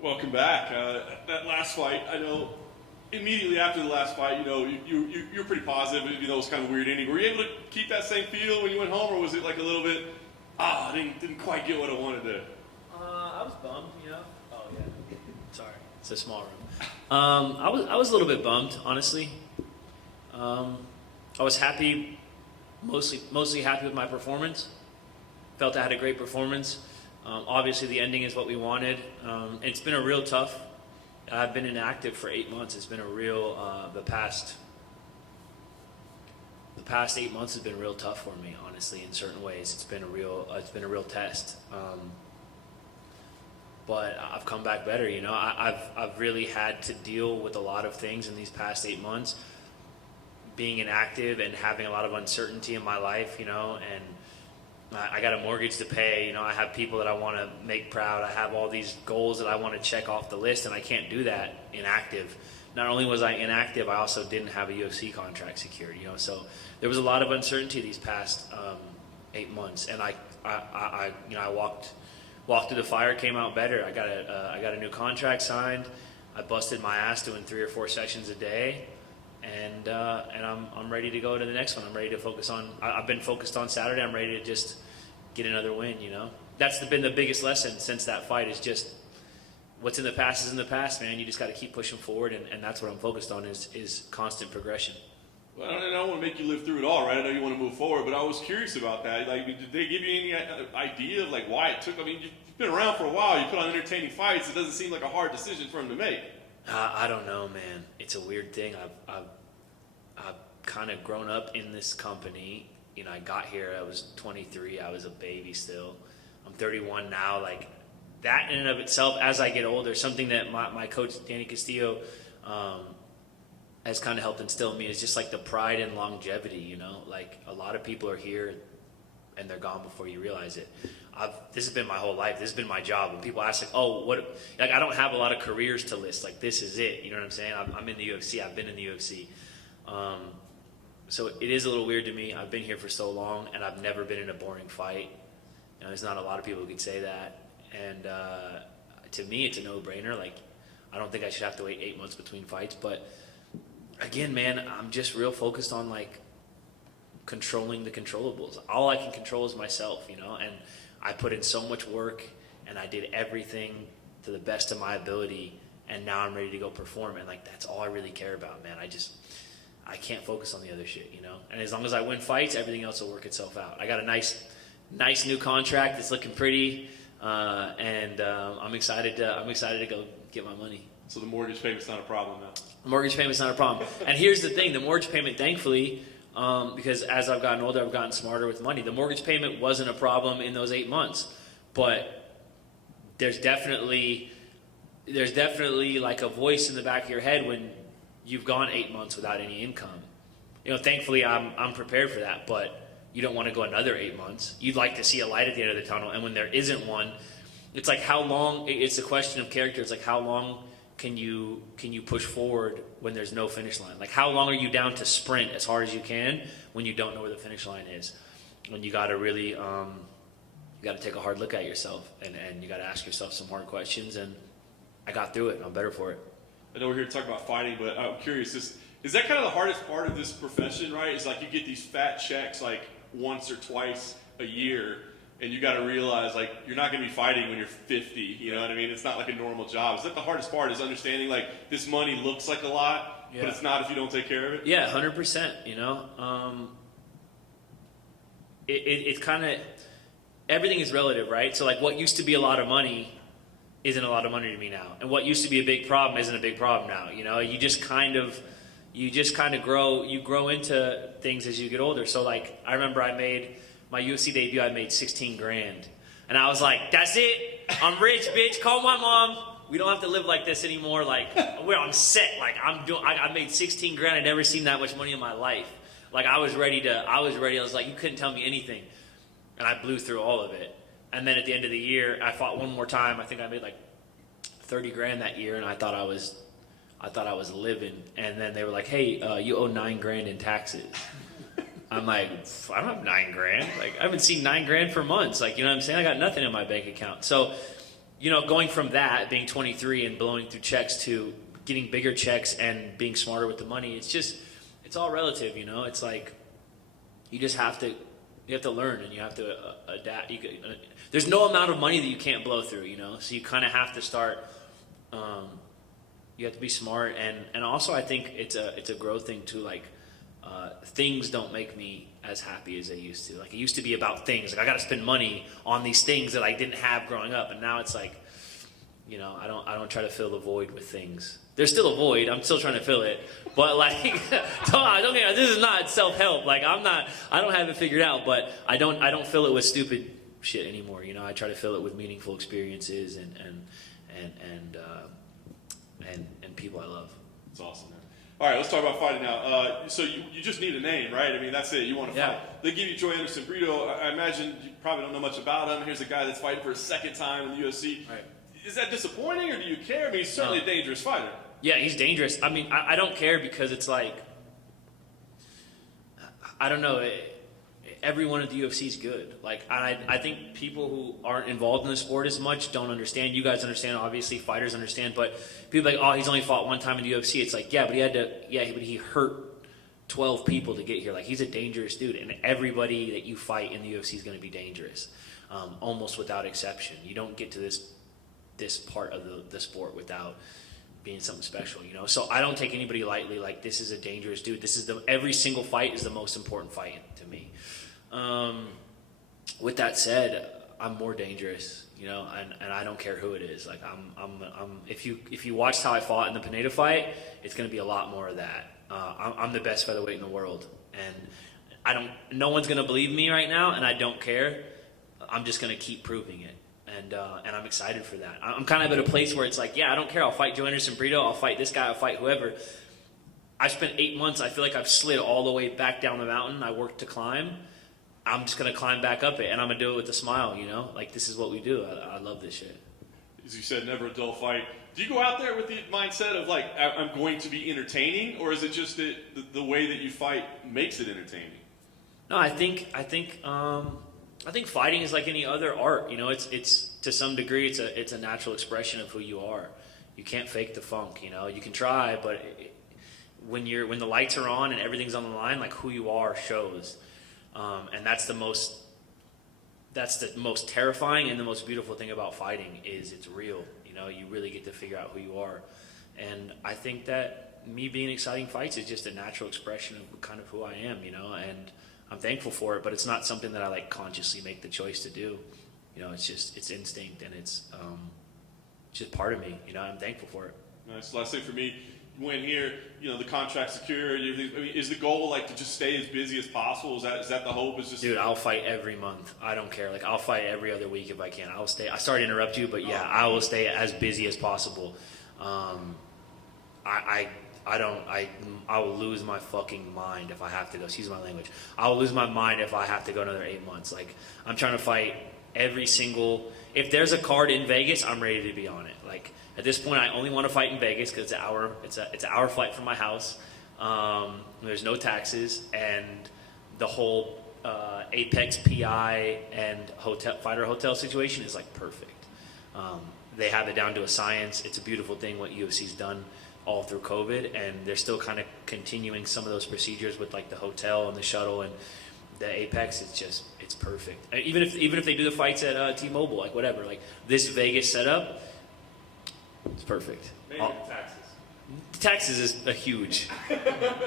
Welcome back. That last fight, I know. Immediately after the last fight, you're pretty positive. It was kind of a weird ending. Were you able to keep that same feel when you went home, or was it like a little bit? I didn't quite get what I wanted to. I was bummed, Oh yeah. Sorry, it's a small room. I was a little bit bummed, honestly. I was happy, mostly happy with my performance. Felt I had a great performance. Obviously, the ending is what we wanted. It's been a real tough. I've been inactive for 8 months. It's been a real the past 8 months has been real tough for me, honestly. In certain ways, it's been a real test. But I've come back better. I've really had to deal with a lot of things in these past 8 months. Being inactive and having a lot of uncertainty in my life, and I got a mortgage to pay. I have people that I want to make proud. I have all these goals that I want to check off the list, and I can't do that inactive. Not only was I inactive, I also didn't have a UFC contract secured. So there was a lot of uncertainty these past 8 months, and I walked through the fire, came out better. I got a new contract signed. I busted my ass doing 3 or 4 sessions a day. And I'm ready to go to the next one. I'm ready to focus on. I've been focused on Saturday. I'm ready to just get another win. That's been the biggest lesson since that fight. Is just what's in the past is in the past, man. You just got to keep pushing forward, and that's what I'm focused on is constant progression. Well, I don't want to make you live through it all, right? I know you want to move forward, but I was curious about that. Like, did they give you any idea of like why it took? I mean, you've been around for a while. You put on entertaining fights. It doesn't seem like a hard decision for him to make. I don't know, man. It's a weird thing. I've kind of grown up in this company. I got here, I was 23. I was a baby still. I'm 31 now. Like, that in and of itself, as I get older, something that my coach, Danny Castillo, has kind of helped instill in me is just like the pride and longevity, Like, a lot of people are here and they're gone before you realize it. This has been my whole life. This has been my job. When people ask, like, oh, what? Like, I don't have a lot of careers to list. Like, this is it. You know what I'm saying? I'm in the UFC. I've been in the UFC. So it is a little weird to me. I've been here for so long, and I've never been in a boring fight. There's not a lot of people who could say that. And to me, it's a no-brainer. Like, I don't think I should have to wait 8 months between fights. But again, man, I'm just real focused on like controlling the controllables. All I can control is myself, And I put in so much work, and I did everything to the best of my ability. And now I'm ready to go perform. And like, that's all I really care about, man. I can't focus on the other shit, And as long as I win fights, everything else will work itself out. I got a nice new contract. It's looking pretty, and I'm excited to go get my money. So the mortgage payment's not a problem now. The mortgage payment's not a problem. And here's the thing: the mortgage payment, thankfully, because as I've gotten older, I've gotten smarter with money. The mortgage payment wasn't a problem in those 8 months, but there's definitely like a voice in the back of your head when you've gone 8 months without any income. Thankfully I'm prepared for that, but you don't want to go another 8 months. You'd like to see a light at the end of the tunnel, and when there isn't one, it's like how long. It's a question of character. It's like how long can you push forward when there's no finish line? Like, how long are you down to sprint as hard as you can when you don't know where the finish line is? When you got to really you got to take a hard look at yourself, and you got to ask yourself some hard questions. And I got through it, and I'm better for it. I know we're here to talk about fighting, but I'm curious, is that kind of the hardest part of this profession, right? It's like you get these fat checks like once or twice a year, and you got to realize like you're not going to be fighting when you're 50, you know what I mean? It's not like a normal job. Is that the hardest part, is understanding like this money looks like a lot, but it's not if you don't take care of it? Yeah, 100%, It's kind of, everything is relative, right? So like what used to be a lot of money isn't a lot of money to me now, and what used to be a big problem isn't a big problem now. You just kind of grow into things as you get older. So like, I remember I made my UFC debut. I made 16 grand, and I was like, "That's it. I'm rich, bitch. Call my mom. We don't have to live like this anymore. Like, I'm set. Like, I made 16 grand. I'd never seen that much money in my life. Like, I was ready. I was like, you couldn't tell me anything, and I blew through all of it. And then at the end of the year, I fought one more time. I think I made like 30 grand that year, and I thought I was living. And then they were like, "Hey, you owe 9 grand in taxes." I'm like, I don't have 9 grand. Like, I haven't seen 9 grand for months. Like, you know what I'm saying? I got nothing in my bank account. So you know, going from that, being 23 and blowing through checks to getting bigger checks and being smarter with the money, it's all relative, you know? It's like, you have to learn and you have to adapt. There's no amount of money that you can't blow through, you know? So you kind of have to start, you have to be smart. And also I think it's a growth thing too. Like, things don't make me as happy as they used to. Like, it used to be about things. Like, I got to spend money on these things that I didn't have growing up. And now it's like, you know, I don't try to fill the void with things. There's still a void. I'm still trying to fill it. But like, don't get, this is not self-help. Like, I don't have it figured out, but I don't fill it with stupid shit anymore. You know, I try to fill it with meaningful experiences and people I love. That's awesome, man. All right, let's talk about fighting now. So you just need a name, right? I mean, that's it. You want to fight. They give you Joanderson Brito. I imagine you probably don't know much about him. Here's a guy that's fighting for a second time in the UFC. Right. Is that disappointing, or do you care? I mean, he's certainly a dangerous fighter. Yeah, he's dangerous. I mean, I don't care because it's like, I don't know. Everyone at the UFC is good. Like, I think people who aren't involved in the sport as much don't understand. You guys understand, obviously. Fighters understand. But people are like, oh, he's only fought one time in the UFC. It's like, yeah, but he hurt 12 people to get here. Like, he's a dangerous dude. And everybody that you fight in the UFC is going to be dangerous, almost without exception. You don't get to this part of the sport without being something special, you know? So I don't take anybody lightly. Like, this is a dangerous dude. Every single fight is the most important fight to me. With that said, I'm more dangerous, you know, and I don't care who it is. Like, if you watched how I fought in the Pineda fight, it's going to be a lot more of that. I'm the best featherweight in the world, and no one's going to believe me right now, and I don't care. I'm just going to keep proving it. And I'm excited for that. I'm kind of at a place where it's like, yeah, I don't care. I'll fight Joanderson Brito. I'll fight this guy. I'll fight whoever. I spent 8 months. I feel like I've slid all the way back down the mountain. I worked to climb. I'm just going to climb back up it, and I'm going to do it with a smile, you know? Like, this is what we do. I love this shit. As you said, never a dull fight. Do you go out there with the mindset of, like, I'm going to be entertaining, or is it just that the way that you fight makes it entertaining? No, I think fighting is like any other art. You know, it's to some degree, it's a natural expression of who you are. You can't fake the funk. You know, you can try, but when the lights are on and everything's on the line, like, who you are shows. And that's the most terrifying and the most beautiful thing about fighting is it's real. You know, you really get to figure out who you are. And I think that me being exciting fights is just a natural expression of kind of who I am, you know, and I'm thankful for it, but it's not something that I like consciously make the choice to do. You know, it's instinct, and it's just part of me. You know, I'm thankful for it. Nice. Last thing for me, you went here, you know, the contract secured. I mean, is the goal like to just stay as busy as possible? Is that the hope? Is just dude, I'll fight every month. I don't care. Like, I'll fight every other week if I can. I'll stay. I sorry to interrupt you, but yeah, I will stay as busy as possible. I will lose my fucking mind if I have to go. Excuse my language. I will lose my mind if I have to go another 8 months. Like, I'm trying to fight every single. If there's a card in Vegas, I'm ready to be on it. Like, at this point, I only want to fight in Vegas because it's an hour flight from my house. There's no taxes, and the whole Apex PI and fighter hotel situation is like perfect. They have it down to a science. It's a beautiful thing what UFC's done all through COVID, and they're still kind of continuing some of those procedures with like the hotel and the shuttle and the Apex. It's perfect. Even if they do the fights at T-Mobile, like whatever, like this Vegas setup, it's perfect. Maybe the taxes. The taxes is a huge.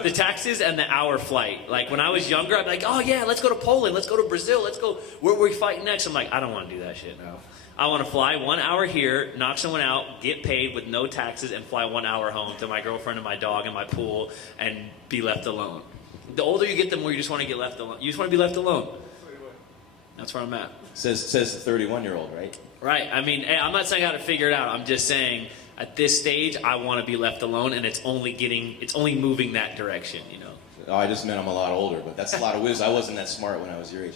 The taxes and the hour flight. Like, when I was younger, I'd be like, oh yeah, let's go to Poland, let's go to Brazil, let's go. Where we fighting next? I'm like, I don't want to do that shit now. I want to fly 1 hour here, knock someone out, get paid with no taxes, and fly 1 hour home to my girlfriend and my dog and my pool and be left alone. The older you get, the more you just want to get left alone. You just want to be left alone. That's where I'm at. Says the 31-year-old, right? Right. I mean, hey, I'm not saying how to figure it out. I'm just saying at this stage, I want to be left alone, and it's only moving that direction, you know. Oh, I just meant I'm a lot older, but that's a lot of wisdom. I wasn't that smart when I was your age.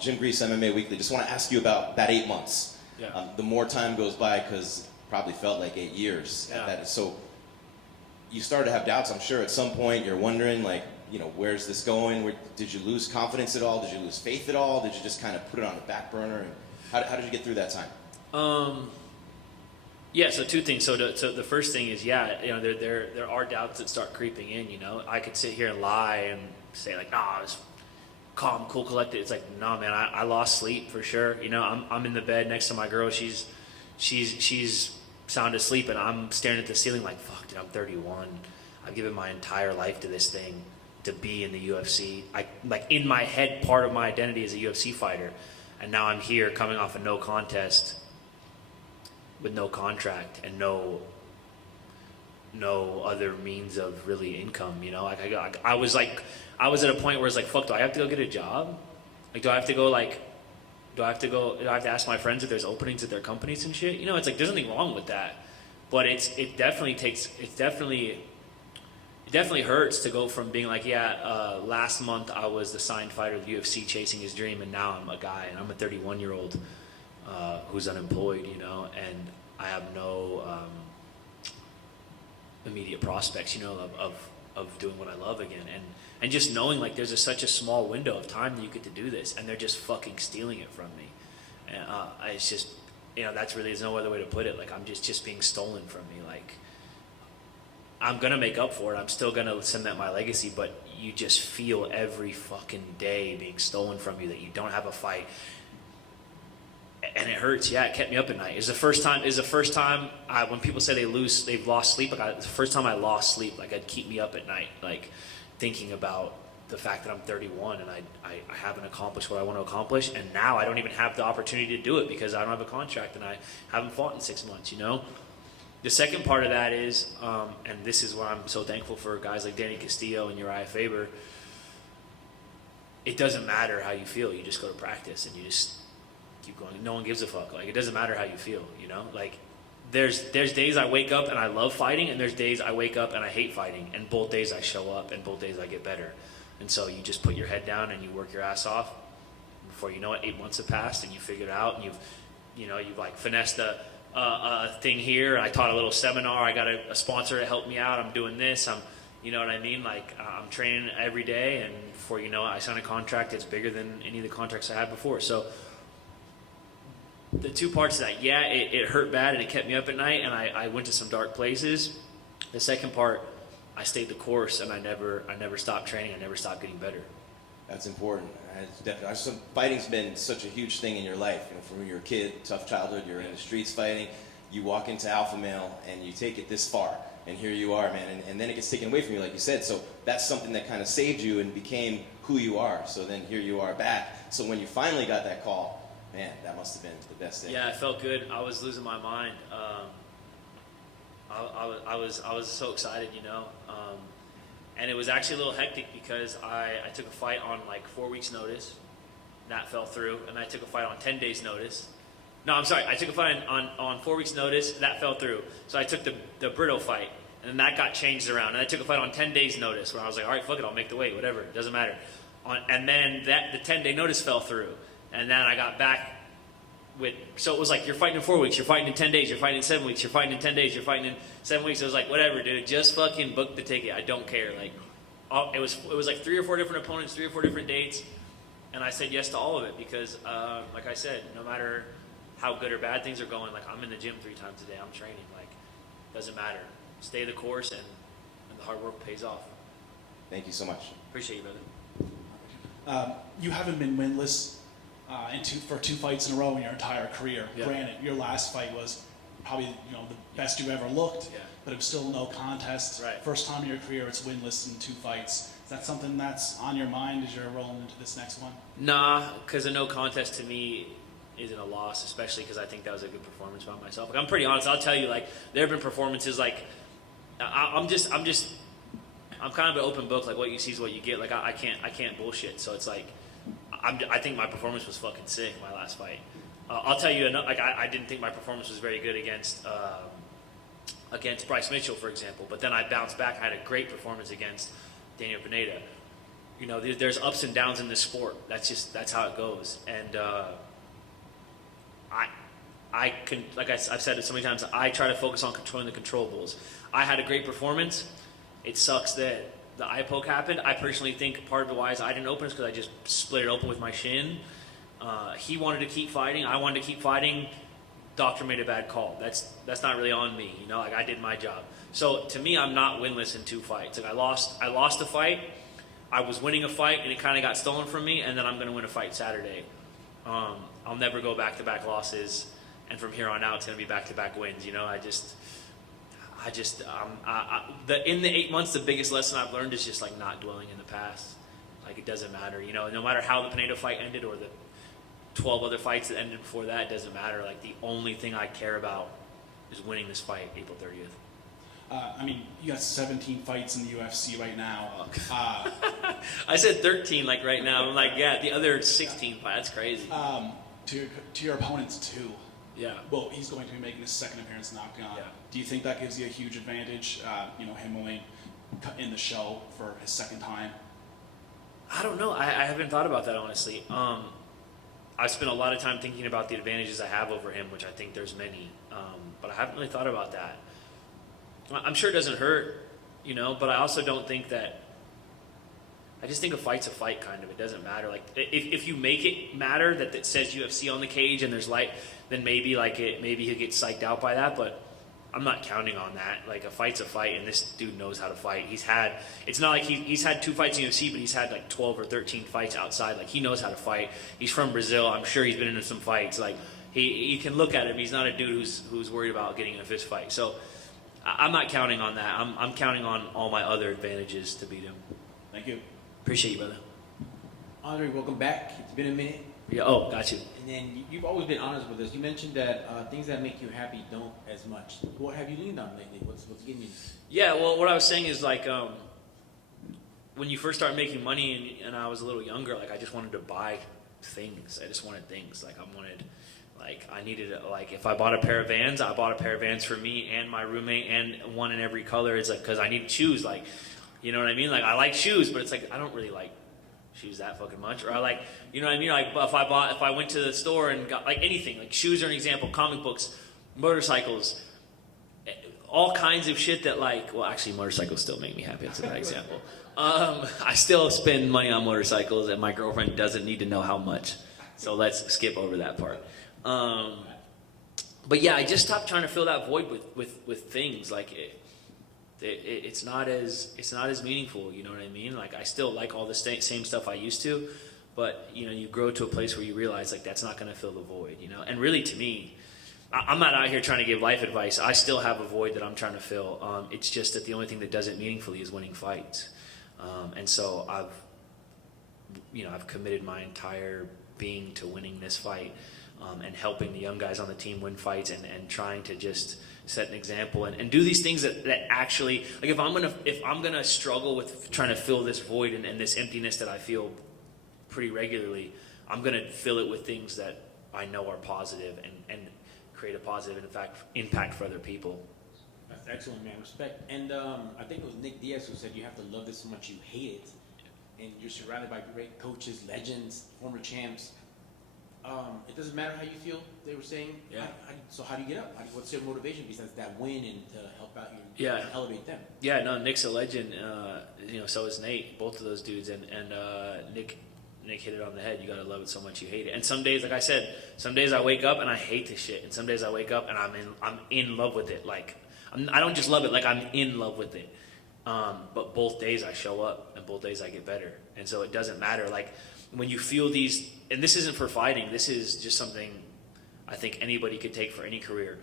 Jim Grease, MMA Weekly. Just want to ask you about that 8 months. Yeah. The more time goes by, because probably felt like 8 years. Yeah. At that. So you started to have doubts, I'm sure, at some point. You're wondering, like, you know, where's this going? Did you lose confidence at all? Did you lose faith at all? Did you just kind of put it on the back burner? And how did you get through that time? Yeah, so two things. So the first thing is, yeah, you know, there are doubts that start creeping in. You know, I could sit here and lie and say like, nah, I was calm, cool, collected. It's like, no, man, I lost sleep for sure. You know, I'm in the bed next to my girl. She's sound asleep, and I'm staring at the ceiling like, fuck, dude, I'm 31. I've given my entire life to this thing, to be in the UFC. Like in my head, part of my identity is a UFC fighter, and now I'm here coming off a no contest with no contract and no other means of really income. You know, like I was at a point where it's like, fuck, do I have to go get a job? Like, do I have to ask my friends if there's openings at their companies and shit? You know, it's like, there's nothing wrong with that, but it definitely hurts to go from being like, last month I was the signed fighter of the UFC chasing his dream, and now I'm a guy, and I'm a 31-year-old who's unemployed, you know, and I have no immediate prospects, you know, of doing what I love again, and just knowing like there's such a small window of time that you get to do this, and they're just fucking stealing it from me, and it's just, you know, that's really, there's no other way to put it. Like, I'm just being stolen from me. Like, I'm gonna make up for it. I'm still gonna cement my legacy, but you just feel every fucking day being stolen from you, that you don't have a fight. And it hurts. Yeah, it kept me up at night. It's the first time when people say they've lost sleep, like it's the first time I lost sleep. Like, it'd keep me up at night, like thinking about the fact that I'm 31 and I haven't accomplished what I want to accomplish, and now I don't even have the opportunity to do it because I don't have a contract and I haven't fought in 6 months, you know? The second part of that is, and this is why I'm so thankful for guys like Danny Castillo and Uriah Faber, it doesn't matter how you feel. You just go to practice and you just keep going. No one gives a fuck. Like, it doesn't matter how you feel, you know? Like, there's days I wake up and I love fighting, and there's days I wake up and I hate fighting, and both days I show up and both days I get better. And so you just put your head down and you work your ass off. Before you know it, 8 months have passed and you figured it out, and you've like finessed a thing here. I taught a little seminar. I got a sponsor to help me out. I'm doing this. You know what I mean? Like, I'm training every day, and before you know it, I signed a contract that's bigger than any of the contracts I had before. So the two parts of that, yeah, it hurt bad and it kept me up at night, and I went to some dark places. The second part, I stayed the course, and I never stopped training. I never stopped getting better. That's important. Fighting's been such a huge thing in your life. You know, from when you're a kid, tough childhood, you're in the streets fighting, you walk into alpha male, and you take it this far, and here you are, man, and then it gets taken away from you, like you said. So that's something that kind of saved you and became who you are. So then here you are back. So when you finally got that call, man, that must have been the best thing. Yeah, it felt good. I was losing my mind. I was so excited, you know. And it was actually a little hectic because I took a fight on like 4 weeks' notice. That fell through. And I took a fight on 10 days' notice. No, I'm sorry. I took a fight on 4 weeks' notice. That fell through. So I took the Brito fight. And then that got changed around. And I took a fight on 10 days' notice where I was like, all right, fuck it, I'll make the weight, whatever. It doesn't matter. And then the 10-day notice fell through. And then I got back so it was like, you're fighting in 4 weeks, you're fighting in 10 days, you're fighting in 7 weeks, you're fighting in 10 days, you're fighting in 7 weeks. It was like, whatever, dude, just fucking book the ticket. I don't care. Like, it was like 3 or 4 different opponents, 3 or 4 different dates, and I said yes to all of it because, like I said, no matter how good or bad things are going, like, I'm in the gym 3 times a day, I'm training. Like, doesn't matter. Stay the course, and the hard work pays off. Thank you so much. Appreciate you, brother. You haven't been winless for 2 fights in a row in your entire career. Yeah. Granted, your last fight was probably the best you've ever looked, Yeah. but it was still no contest. Right. First time in your career it's winless in 2 fights. Is that something that's on your mind as you're rolling into this next one? Nah, because a no contest to me isn't a loss, especially because I think that was a good performance by myself. Like, I'm pretty honest. I'll tell you, like, there have been performances like I'm kind of an open book. Like, what you see is what you get. Like, I can't bullshit. So it's like, I think my performance was fucking sick my last fight. I'll tell you, like, I didn't think my performance was very good against Bryce Mitchell, for example. But then I bounced back. I had a great performance against Daniel Pineda. You know, there's ups and downs in this sport. That's how it goes. And I can, like I've said it so many times, I try to focus on controlling the controllables. I had a great performance. It sucks that the eye poke happened. I personally think part of the why is I didn't open is because I just split it open with my shin. He wanted to keep fighting. I wanted to keep fighting. doctor made a bad call. That's not really on me, you know. Like I did my job. So to me, I'm not winless in 2 fights. Like I lost a fight. I was winning a fight, and it kind of got stolen from me. And then I'm going to win a fight Saturday. I'll never go back-to-back losses, and from here on out, it's going to be back-to-back wins. You know, in the 8 months, the biggest lesson I've learned is just like not dwelling in the past. Like it doesn't matter, you know. No matter how the Pineda fight ended or the 12 other fights that ended before that, it doesn't matter. Like the only thing I care about is winning this fight April 30th. I mean, you got 17 fights in the UFC right now. I said 13 like right now. I'm like, yeah, the other 16 fights. That's crazy. To your opponents too. Yeah. Well, he's going to be making his second appearance in Octagon. Yeah. Do you think that gives you a huge advantage? You know, him only in the show for his second time. I don't know. I haven't thought about that honestly. I spent a lot of time thinking about the advantages I have over him, which I think there's many. But I haven't really thought about that. I'm sure it doesn't hurt, you know, but I also don't think that. I just think a fight's a fight, kind of. It doesn't matter. Like if you make it matter that it says UFC on the cage and there's light, then maybe he'll get psyched out by that. But I'm not counting on that. Like a fight's a fight, and this dude knows how to fight. It's not like he's had 2 fights in UFC, but he's had like 12 or 13 fights outside. Like he knows how to fight. He's from Brazil. I'm sure he's been into some fights. Like you can look at him. He's not a dude who's worried about getting in a fist fight. So I'm not counting on that. I'm counting on all my other advantages to beat him. Thank you. Appreciate you, brother. Andre, welcome back. It's been a minute. Yeah. Oh, got you. And then you've always been honest with us. You mentioned that things that make you happy don't as much. What have you leaned on lately? What's getting you? Yeah. Well, what I was saying is like when you first started making money and I was a little younger, like I just wanted to buy things. I just wanted things. I needed like if I bought a pair of Vans, I bought a pair of Vans for me and my roommate and one in every color. It's like because I need shoes. Like, you know what I mean? Like I like shoes, but it's like I don't really like shoes that fucking much. Or I like, you know what I mean? Like if I went to the store and got like anything, like shoes are an example, comic books, motorcycles, all kinds of shit that like, well actually motorcycles still make me happy. That's an example. I still spend money on motorcycles and my girlfriend doesn't need to know how much. So let's skip over that part. But yeah, I just stopped trying to fill that void with things. Like it's not as meaningful. You know what I mean? Like I still like all the same stuff I used to, but you know, you grow to a place where you realize like that's not going to fill the void. You know, and really to me, I'm not out here trying to give life advice. I still have a void that I'm trying to fill. It's just that the only thing that does it meaningfully is winning fights. And so I've committed my entire being to winning this fight. And helping the young guys on the team win fights and trying to just set an example and do these things that actually like if I'm gonna struggle with trying to fill this void and this emptiness that I feel pretty regularly, I'm gonna fill it with things that I know are positive and create a positive impact for other people. That's excellent, man. Respect. And I think it was Nick Diaz who said you have to love this so much you hate it, and you're surrounded by great coaches, legends, former champs. It doesn't matter how you feel, they were saying. Yeah. So how do you get up? What's your motivation besides that win and to help out you Yeah. and elevate them? Yeah, no, Nick's a legend. So is Nate. Both of those dudes, and Nick hit it on the head. You gotta love it so much you hate it. And some days, like I said, some days I wake up and I hate this shit, and some days I wake up and I'm in love with it. Like I don't just love it, like I'm in love with it. But both days I show up, and both days I get better. And so it doesn't matter. Like when you feel these, and this isn't for fighting. This is just something I think anybody could take for any career.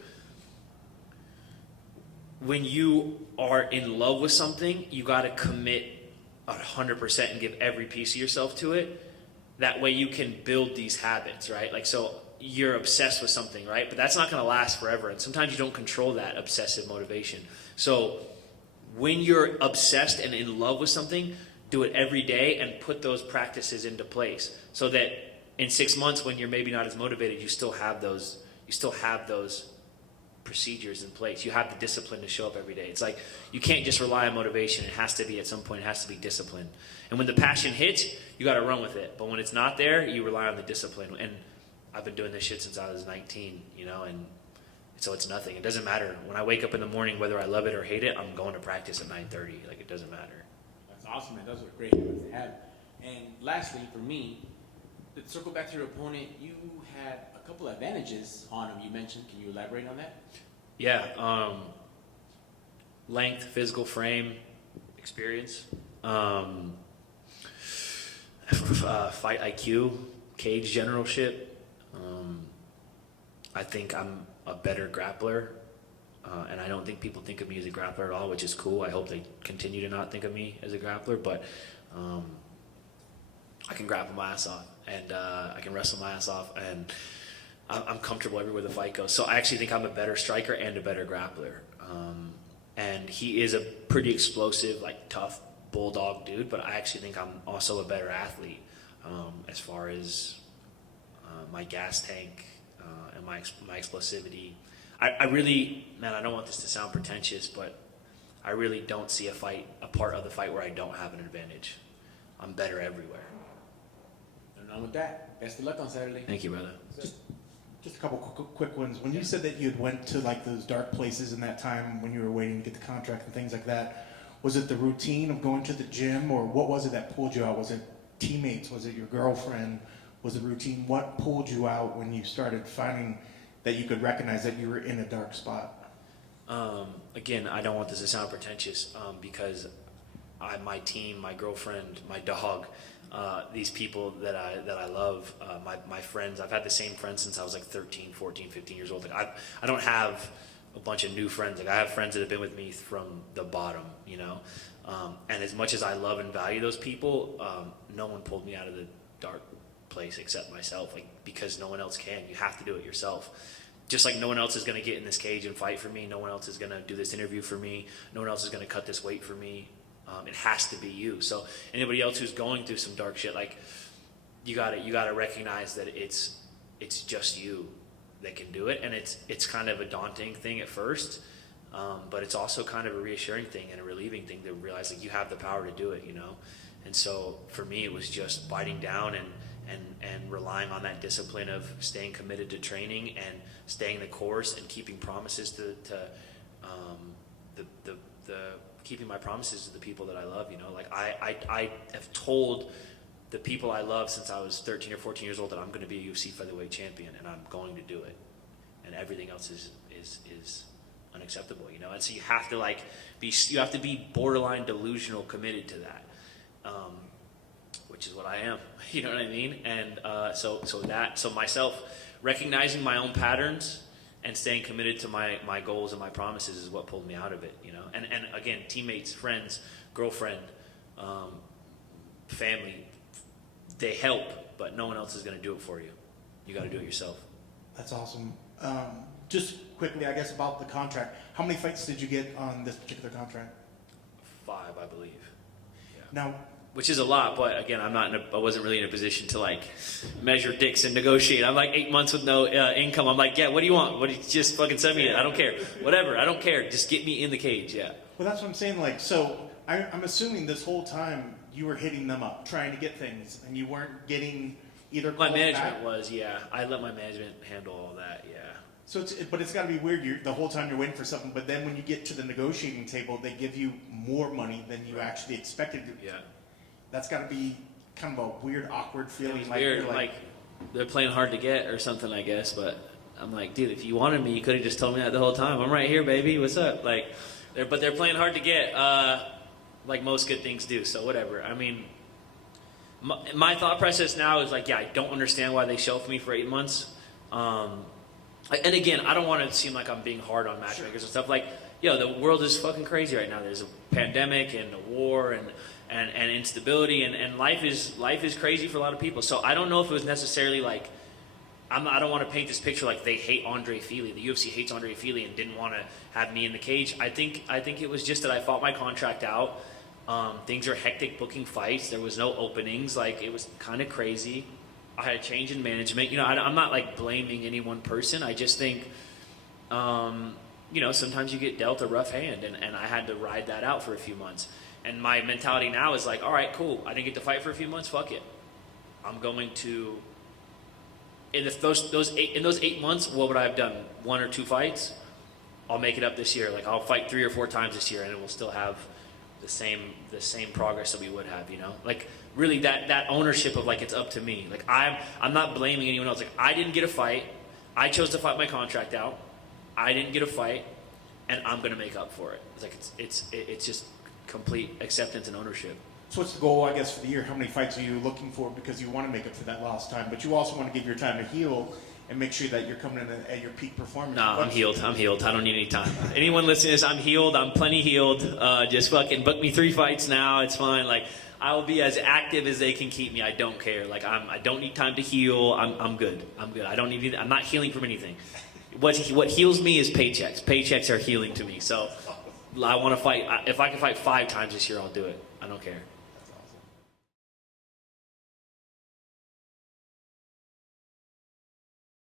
When you are in love with something, you got to commit 100% and give every piece of yourself to it. That way you can build these habits, right? Like, so you're obsessed with something, right? But that's not going to last forever. And sometimes you don't control that obsessive motivation. So when you're obsessed and in love with something, do it every day and put those practices into place so that in 6 months when you're maybe not as motivated, you still have those procedures in place. You have the discipline to show up every day. It's like you can't just rely on motivation. It has to be, at some point, it has to be discipline. And when the passion hits, you got to run with it. But when it's not there, you rely on the discipline. And I've been doing this shit since I was 19, and so it's nothing. It doesn't matter. When I wake up in the morning, whether I love it or hate it, I'm going to practice at 9:30. Like, it doesn't matter. That's awesome, man. Those are great habits to have. And lastly, for me, to circle back to your opponent, you had a couple of advantages on him you mentioned. Can you elaborate on that? Yeah, length, physical frame, experience, fight IQ, cage generalship. I think I'm a better grappler, and I don't think people think of me as a grappler at all, which is cool. I hope they continue to not think of me as a grappler, but I can grapple my ass off, and I can wrestle my ass off, and I'm comfortable everywhere the fight goes. So I actually think I'm a better striker and a better grappler. And he is a pretty explosive, like tough bulldog dude, but I actually think I'm also a better athlete as far as my gas tank and my explosivity. I really, man, I don't want this to sound pretentious, but I really don't see a part of the fight where I don't have an advantage. I'm better everywhere. And on with that, best of luck on Saturday. Thank you, brother. Just a couple quick ones. When you said that you had went to like those dark places in that time when you were waiting to get the contract and things like that, was it the routine of going to the gym, or what was it that pulled you out? Was it teammates? Was it your girlfriend? Was it routine? What pulled you out when you started finding that you could recognize that you were in a dark spot? Again, I don't want this to sound pretentious because my team, my girlfriend, my dog, these people that I love, my friends, I've had the same friends since I was like 13, 14, 15 years old. Like I don't have a bunch of new friends. Like I have friends that have been with me from the bottom, you know? And as much as I love and value those people, no one pulled me out of the dark place except myself, like, because no one else can. You have to do it yourself. Just like no one else is going to get in this cage and fight for me. No one else is going to do this interview for me. No one else is going to cut this weight for me. It has to be you. So anybody else who's going through some dark shit, like you gotta recognize that it's just you that can do it, and it's kind of a daunting thing at first, but it's also kind of a reassuring thing and a relieving thing to realize like you have the power to do it, you know. And so for me, it was just biting down and relying on that discipline of staying committed to training and staying the course and keeping promises to keeping my promises to the people that I love, you know. Like I have told the people I love since I was 13 or 14 years old that I'm going to be a UFC featherweight champion, and I'm going to do it, and everything else is unacceptable, you know. And so you have to be borderline delusional committed to that, which is what I am. You know what I mean? And so myself recognizing my own patterns and staying committed to my goals and my promises is what pulled me out of it, you know. And again, teammates, friends, girlfriend, family, they help, but no one else is going to do it for you. You got to do it yourself. That's awesome. Just quickly, I guess, about the contract. How many fights did you get on this particular contract? 5, I believe. Yeah. Now, which is a lot, but again, I wasn't really in a position to like measure dicks and negotiate. I'm like 8 months with no income. I'm like, yeah, what do you want? Just fucking send me it. I don't care. Whatever. I don't care. Just get me in the cage. Yeah. well, that's what I'm saying. Like, so I'm assuming this whole time you were hitting them up, trying to get things, and you weren't getting either. My management back. was, yeah. I let my management handle all that, yeah. So it's got to be weird. The whole time you're waiting for something, but then when you get to the negotiating table, they give you more money than you actually expected. Yeah. That's got to be kind of a weird, awkward feeling. It's like weird, you're like they're playing hard to get or something, I guess. But I'm like, dude, if you wanted me, you could have just told me that the whole time. I'm right here, baby. What's up? Like, they're playing hard to get, like most good things do. So whatever. I mean, my thought process now is like, yeah, I don't understand why they shelved me for 8 months. And again, I don't want to seem like I'm being hard on matchmakers and stuff. Like, yo, the world is fucking crazy right now. There's a pandemic and a war and instability, and life is crazy for a lot of people. So I don't know if it was necessarily like, I don't want to paint this picture like they hate Andre Fili. The UFC hates Andre Fili and didn't want to have me in the cage. I think it was just that I fought my contract out. Things are hectic booking fights. There was no openings. Like, it was kind of crazy. I had a change in management. You know, I'm not like blaming any one person. I just think, you know, sometimes you get dealt a rough hand, and I had to ride that out for a few months. And my mentality now is like, all right, cool. I didn't get to fight for a few months. Fuck it. I'm going to. In those 8 months, what would I have done? 1 or 2 fights? I'll make it up this year. Like, I'll fight 3 or 4 times this year, and it will still have the same progress that we would have. You know, like really that ownership of like it's up to me. Like I'm not blaming anyone else. Like I didn't get a fight. I chose to fight my contract out. I didn't get a fight, and I'm going to make up for it. It's like it's just complete acceptance and ownership. So what's the goal, I guess, for the year? How many fights are you looking for? Because you want to make up for that lost time, but you also want to give your time to heal and make sure that you're coming in at your peak performance. No, I'm healed. I don't need any time. Anyone listening to this, I'm healed. I'm plenty healed. Just fucking book me 3 fights now. It's fine. Like, I will be as active as they can keep me. I don't care. Like, I don't need time to heal. I'm good. I'm good. I don't need. I'm not healing from anything. What heals me is paychecks. Paychecks are healing to me. So I want to fight. If I can fight 5 times this year, I'll do it. I don't care.